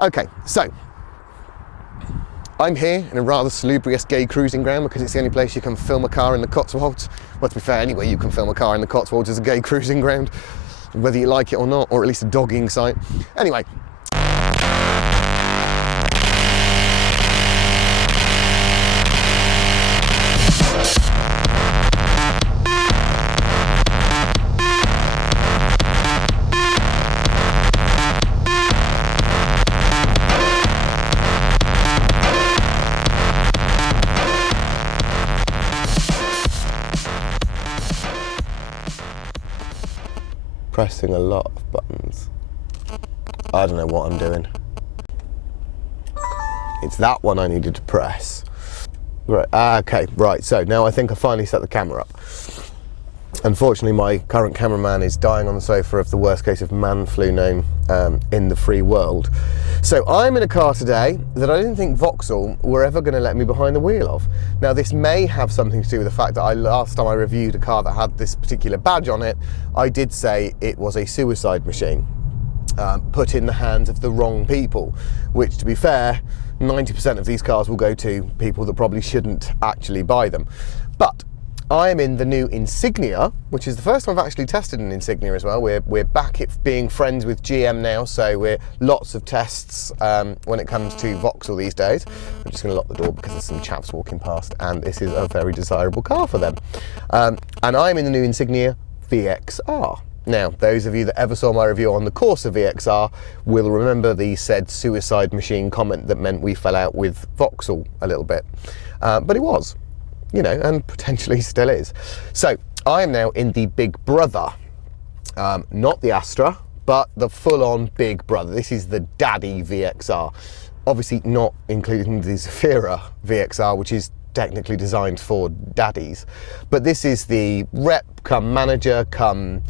Okay, so I'm here in a rather salubrious gay cruising ground because it's the only place you can film a car in the Cotswolds. Well, to be fair, anyway, you can film a car in the Cotswolds as a gay cruising ground, whether you like it or not, or at least a dogging site. Anyway. Pressing a lot of buttons. I don't know what I'm doing. It's that one I needed to press. Right, okay, right, so now I think I finally set the camera up. Unfortunately, my current cameraman is dying on the sofa of the worst case of man flu known in the free world. So I'm in a car today that I didn't think Vauxhall were ever going to let me behind the wheel of. Now this may have something to do with the fact that last time I reviewed a car that had this particular badge on it, I did say it was a suicide machine put in the hands of the wrong people, which, to be fair, 90% of these cars will go to people that probably shouldn't actually buy them. But I am in the new Insignia, which is the first time I've actually tested an Insignia as well. We're back at being friends with GM now, so we're lots of tests when it comes to Vauxhall these days. I'm just going to lock the door because there's some chaps walking past, and this is a very desirable car for them. And I'm in the new Insignia VXR. Now, those of you that ever saw my review on the Corsa VXR will remember the said suicide machine comment that meant we fell out with Vauxhall a little bit. But it was. You know, and potentially still is. So I am now in the Big Brother, not the Astra, but the full-on Big Brother. This is the Daddy VXR. Obviously not including the Zafira VXR, which is technically designed for daddies. But this is the rep come manager come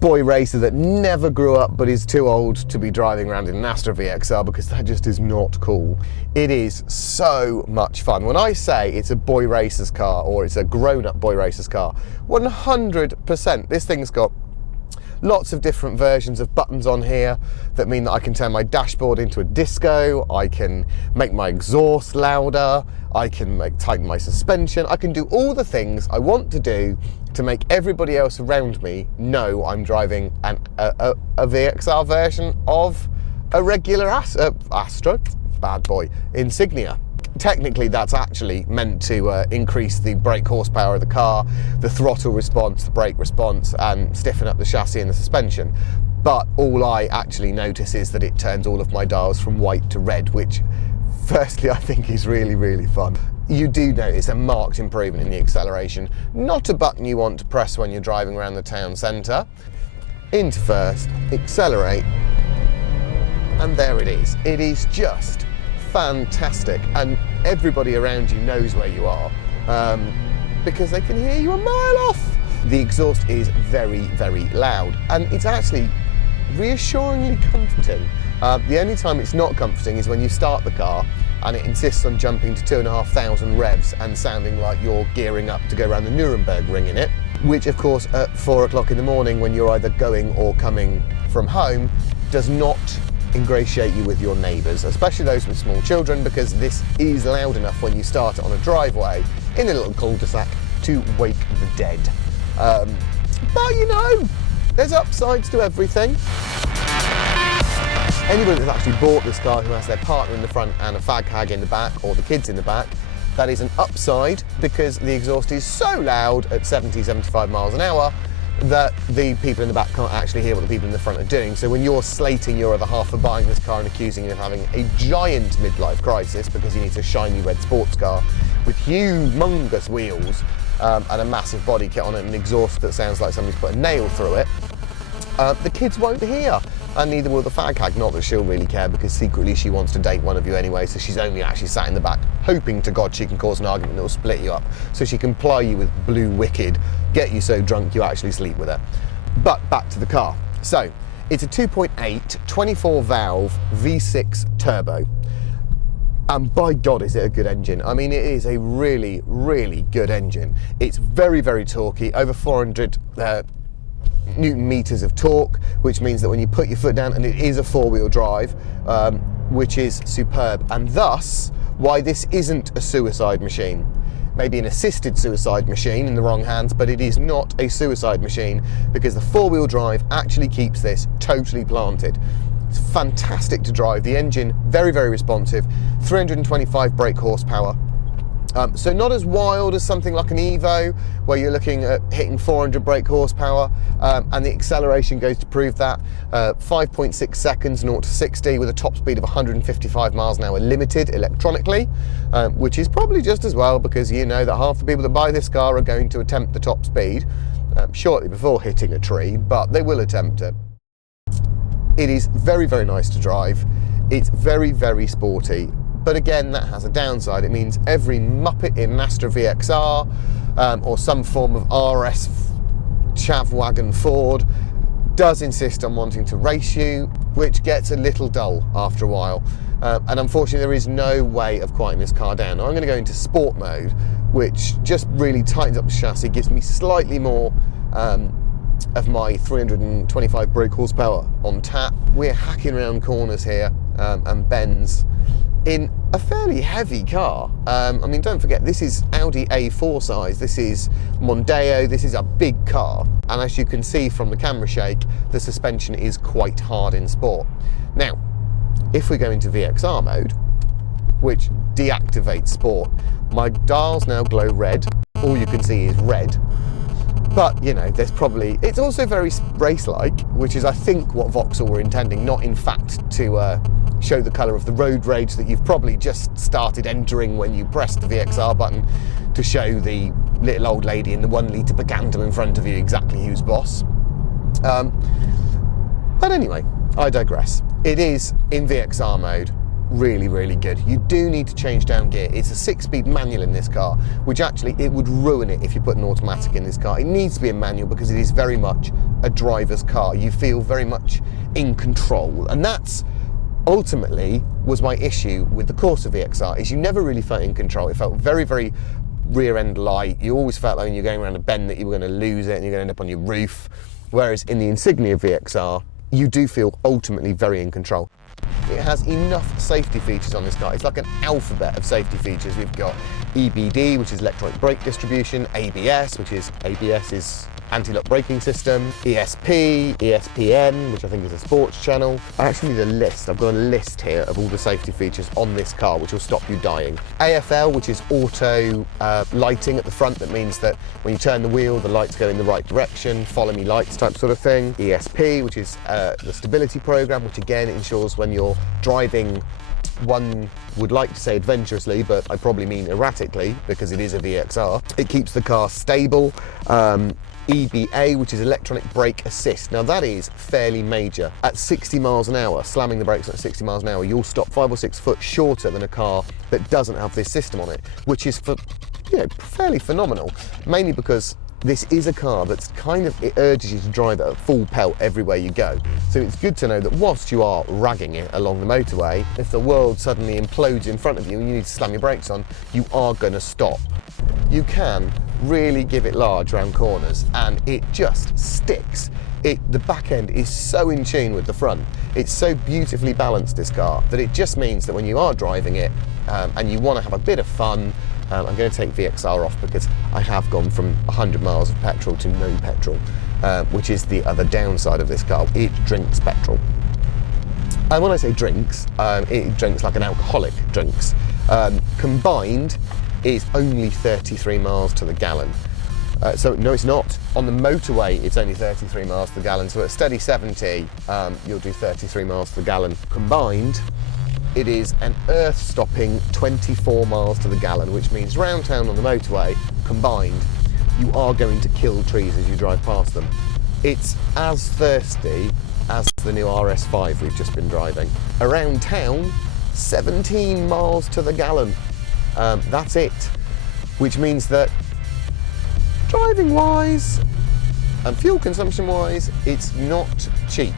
boy racer that never grew up but is too old to be driving around in an Astra VXR, because that just is not cool. It is so much fun. When I say it's a boy racer's car, or it's a grown-up boy racer's car, 100%. This thing's got lots of different versions of buttons on here that mean that I can turn my dashboard into a disco, I can make my exhaust louder, I can tighten my suspension, I can do all the things I want to do to make everybody else around me know I'm driving a VXR version of a regular Astra, bad boy, Insignia. Technically, that's actually meant to increase the brake horsepower of the car, the throttle response, the brake response, and stiffen up the chassis and the suspension. But all I actually notice is that it turns all of my dials from white to red, which, firstly, I think is really, really fun. You do notice a marked improvement in the acceleration. Not a button you want to press when you're driving around the town centre. Into first, accelerate, and there it is. It is just fantastic, and everybody around you knows where you are because they can hear you a mile off. The exhaust is very, very loud, and it's actually reassuringly comforting. The only time it's not comforting is when you start the car and it insists on jumping to 2,500 revs and sounding like you're gearing up to go around the Nuremberg ring in it, which of course at 4 o'clock in the morning when you're either going or coming from home does not ingratiate you with your neighbours, especially those with small children, because this is loud enough when you start it on a driveway in a little cul-de-sac to wake the dead. But you know, there's upsides to everything. Anybody that's actually bought this car who has their partner in the front and a fag hag in the back, or the kids in the back, that is an upside, because the exhaust is so loud at 70-75 miles an hour that the people in the back can't actually hear what the people in the front are doing. So when you're slating your other half for buying this car and accusing you of having a giant midlife crisis because you need a shiny red sports car with humongous wheels and a massive body kit on it and an exhaust that sounds like somebody's put a nail through it, the kids won't hear. And neither will the fag hag. Not that she'll really care, because secretly she wants to date one of you anyway, so she's only actually sat in the back hoping to God she can cause an argument that will split you up, so she can ply you with blue wicked, get you so drunk you actually sleep with her. But back to the car. So it's a 2.8 24 valve V6 turbo, and by God is it a good engine. I mean, it is a really, really good engine. It's very, very torquey, over 400 Newton meters of torque, which means that when you put your foot down, and it is a four-wheel drive, which is superb, and thus why this isn't a suicide machine. Maybe an assisted suicide machine in the wrong hands, but it is not a suicide machine because the four-wheel drive actually keeps this totally planted. It's fantastic to drive. The engine, very, very responsive, 325 brake horsepower. So not as wild as something like an Evo, where you're looking at hitting 400 brake horsepower, and the acceleration goes to prove that. 5.6 seconds, 0 to 60, with a top speed of 155 miles an hour limited electronically, which is probably just as well, because you know that half the people that buy this car are going to attempt the top speed shortly before hitting a tree, but they will attempt it. It is very, very nice to drive. It's very, very sporty. But again, that has a downside. It means every muppet in an Astra VXR or some form of RS chavwagon Ford does insist on wanting to race you, which gets a little dull after a while. And unfortunately, there is no way of quieting this car down. Now, I'm going to go into sport mode, which just really tightens up the chassis, gives me slightly more of my 325 brake horsepower on tap. We're hacking around corners here and bends in a fairly heavy car. I mean, don't forget, this is Audi A4 size, this is Mondeo, this is a big car, and as you can see from the camera shake, the suspension is quite hard in sport. Now, if we go into VXR mode, which deactivates sport, my dials now glow red. All you can see is red. But, you know, there's probably... It's also very race-like, which is, I think, what Vauxhall were intending, not in fact to show the colour of the road rage that you've probably just started entering when you press the VXR button to show the little old lady in the 1 litre Picanto in front of you exactly who's boss. But anyway, I digress. It is, in VXR mode, really, really good. You do need to change down gear. It's a 6-speed manual in this car, which actually, it would ruin it if you put an automatic in this car. It needs to be a manual because it is very much a driver's car. You feel very much in control, and that's ultimately was my issue with the Corsa VXR, is you never really felt in control. It felt very, very rear end light. You always felt like when you're going around a bend that you were going to lose it and you're going to end up on your roof, whereas in the Insignia VXR, you do feel ultimately very in control. It has enough safety features on this car. It's like an alphabet of safety features. We've got EBD, which is electronic brake distribution, ABS, which is anti-lock braking system, ESP, ESPN, which I think is a sports channel. I actually need a list. I've got a list here of all the safety features on this car, which will stop you dying. AFL, which is auto lighting at the front. That means that when you turn the wheel, the lights go in the right direction, follow me lights type sort of thing. ESP, which is the stability program, which again ensures when you're driving, one would like to say adventurously, but I probably mean erratically because it is a VXR. It keeps the car stable. EBA, which is electronic brake assist. Now that is fairly major. At 60 miles an hour, slamming the brakes at 60 miles an hour, you'll stop 5 or 6 foot shorter than a car that doesn't have this system on it, which is fairly phenomenal, mainly because this is a car that's it urges you to drive at full pelt everywhere you go. So it's good to know that whilst you are ragging it along the motorway, if the world suddenly implodes in front of you and you need to slam your brakes on, you are going to stop. You can really give it large round corners and it just sticks. The back end is so in tune with the front. It's so beautifully balanced, this car, that it just means that when you are driving it and you want to have a bit of fun, I'm going to take VXR off because I have gone from 100 miles of petrol to no petrol, which is the other downside of this car. It drinks petrol. And when I say drinks, it drinks like an alcoholic drinks. Combined is only 33 miles to the gallon. So no, it's not. On the motorway, it's only 33 miles to the gallon. So at steady 70, you'll do 33 miles to the gallon. Combined, it is an earth-stopping 24 miles to the gallon, which means round town on the motorway, combined, you are going to kill trees as you drive past them. It's as thirsty as the new RS5 we've just been driving. Around town, 17 miles to the gallon. That's it. Which means that driving-wise and fuel consumption-wise, it's not cheap.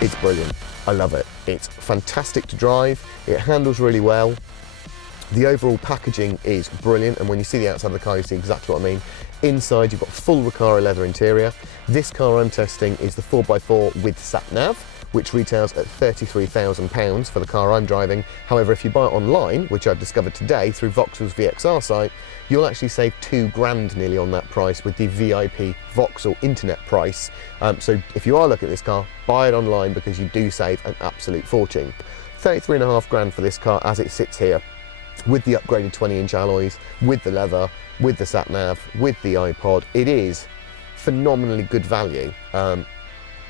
It's brilliant. I love it. It's fantastic to drive. It handles really well. The overall packaging is brilliant, and when you see the outside of the car, you see exactly what I mean. Inside, you've got full Recaro leather interior. This car I'm testing is the 4x4 with sat-nav, which retails at £33,000 for the car I'm driving. However, if you buy it online, which I've discovered today through Vauxhall's VXR site, you'll actually save £2,000 nearly on that price with the VIP Vauxhall internet price. So if you are looking at this car, buy it online because you do save an absolute fortune. £33,500 for this car as it sits here, with the upgraded 20-inch alloys, with the leather, with the sat-nav, with the iPod. It is phenomenally good value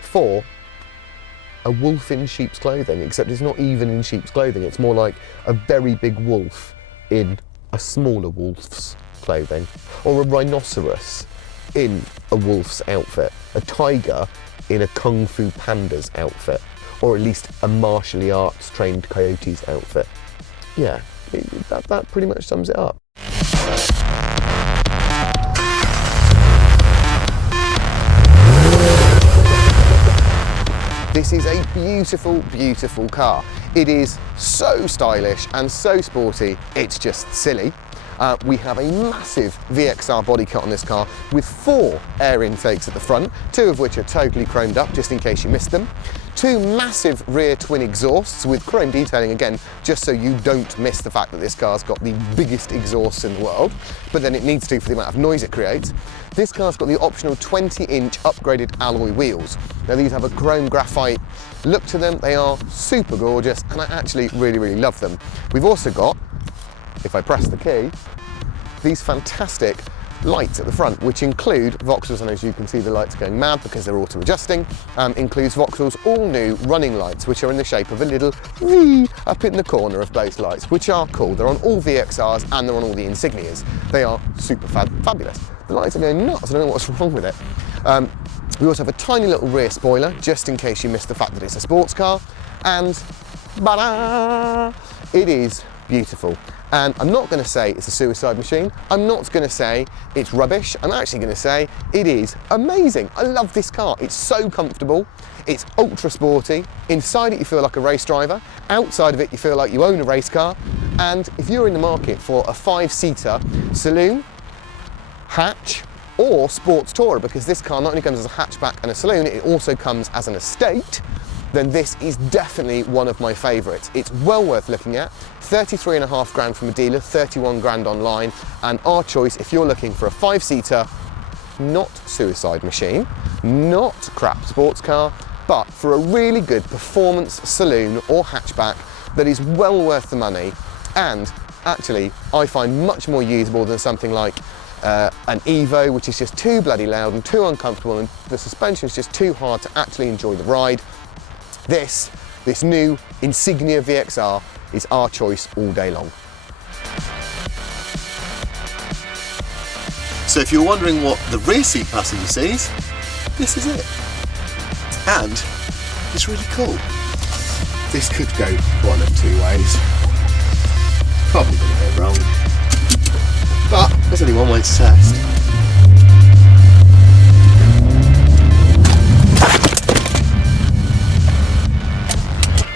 for a wolf in sheep's clothing, except it's not even in sheep's clothing. It's more like a very big wolf in a smaller wolf's clothing, or a rhinoceros in a wolf's outfit, a tiger in a Kung Fu Panda's outfit, or at least a martial arts trained coyote's outfit. Yeah, that pretty much sums it up. This is a beautiful, beautiful car. It is so stylish and so sporty, it's just silly. We have a massive VXR body kit on this car with 4 air intakes at the front, 2 of which are totally chromed up, just in case you missed them. 2 massive rear twin exhausts with chrome detailing again, just so you don't miss the fact that this car's got the biggest exhausts in the world, but then it needs to for the amount of noise it creates. This car's got the optional 20-inch upgraded alloy wheels. Now these have a chrome graphite look to them. They are super gorgeous and I actually really, really love them. We've also got, if I press the key, these fantastic lights at the front, which include Vauxhall's, and as you can see the lights going mad because they're auto adjusting, includes Vauxhall's all new running lights, which are in the shape of a little V up in the corner of both lights, which are cool. They're on all VXRs and they're on all the Insignias. They are super fabulous. The lights are going nuts, I don't know what's wrong with it. We also have a tiny little rear spoiler, just in case you missed the fact that it's a sports car, and ba-da! It is beautiful. And I'm not going to say it's a suicide machine. I'm not going to say it's rubbish. I'm actually going to say it is amazing. I love this car. It's so comfortable. It's ultra sporty. Inside it you feel like a race driver. Outside of it you feel like you own a race car. And if you're in the market for a 5-seater saloon, hatch, or sports tourer, because this car not only comes as a hatchback and a saloon, it also comes as an estate, then this is definitely one of my favourites. It's well worth looking at. £33,500 from a dealer, £31,000 online, and our choice if you're looking for a 5-seater, not suicide machine, not crap sports car, but for a really good performance saloon or hatchback that is well worth the money, and actually I find much more usable than something like an Evo, which is just too bloody loud and too uncomfortable, and the suspension is just too hard to actually enjoy the ride. This new Insignia VXR is our choice all day long. So if you're wondering what the rear seat passenger sees, this is it. And it's really cool. This could go one of 2 ways. Probably going to go wrong. But there's only one way to test.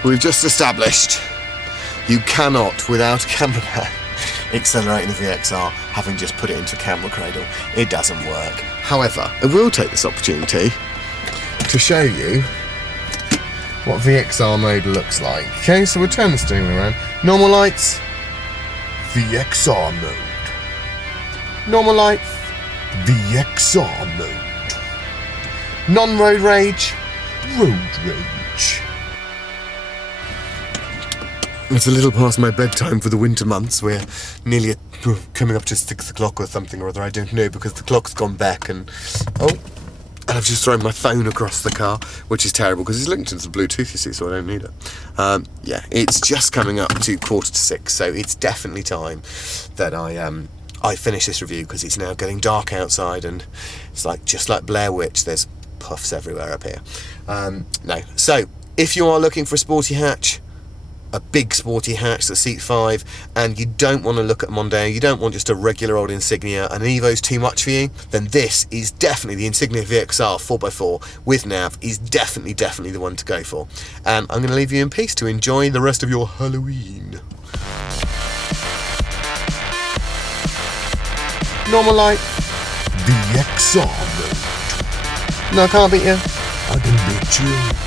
We've just established you cannot, without a cameraman, accelerate in the VXR having just put it into camera cradle. It doesn't work. However, I will take this opportunity to show you what VXR mode looks like. Okay, so we'll turn the steering wheel around. Normal lights, VXR mode. Normal lights, VXR mode. Non-road rage, road rage. It's a little past my bedtime for the winter months. We're nearly coming up to 6 o'clock or something or other, I don't know, because the clock's gone back and I've just thrown my phone across the car, which is terrible because it's linked into the Bluetooth, you see, so I don't need it. Yeah, it's just coming up to 5:45, so it's definitely time that I finish this review because it's now getting dark outside and it's like just like Blair Witch, there's puffs everywhere up here. No, so if you are looking for a sporty hatch, a big sporty hatch that's seat 5, and you don't want to look at Mondeo, you don't want just a regular old Insignia, and an Evo's too much for you, then this is definitely the Insignia VXR 4x4 with nav is definitely the one to go for. And I'm going to leave you in peace to enjoy the rest of your Halloween. Normal light, VXR mode. No, I can't beat you. I can beat you.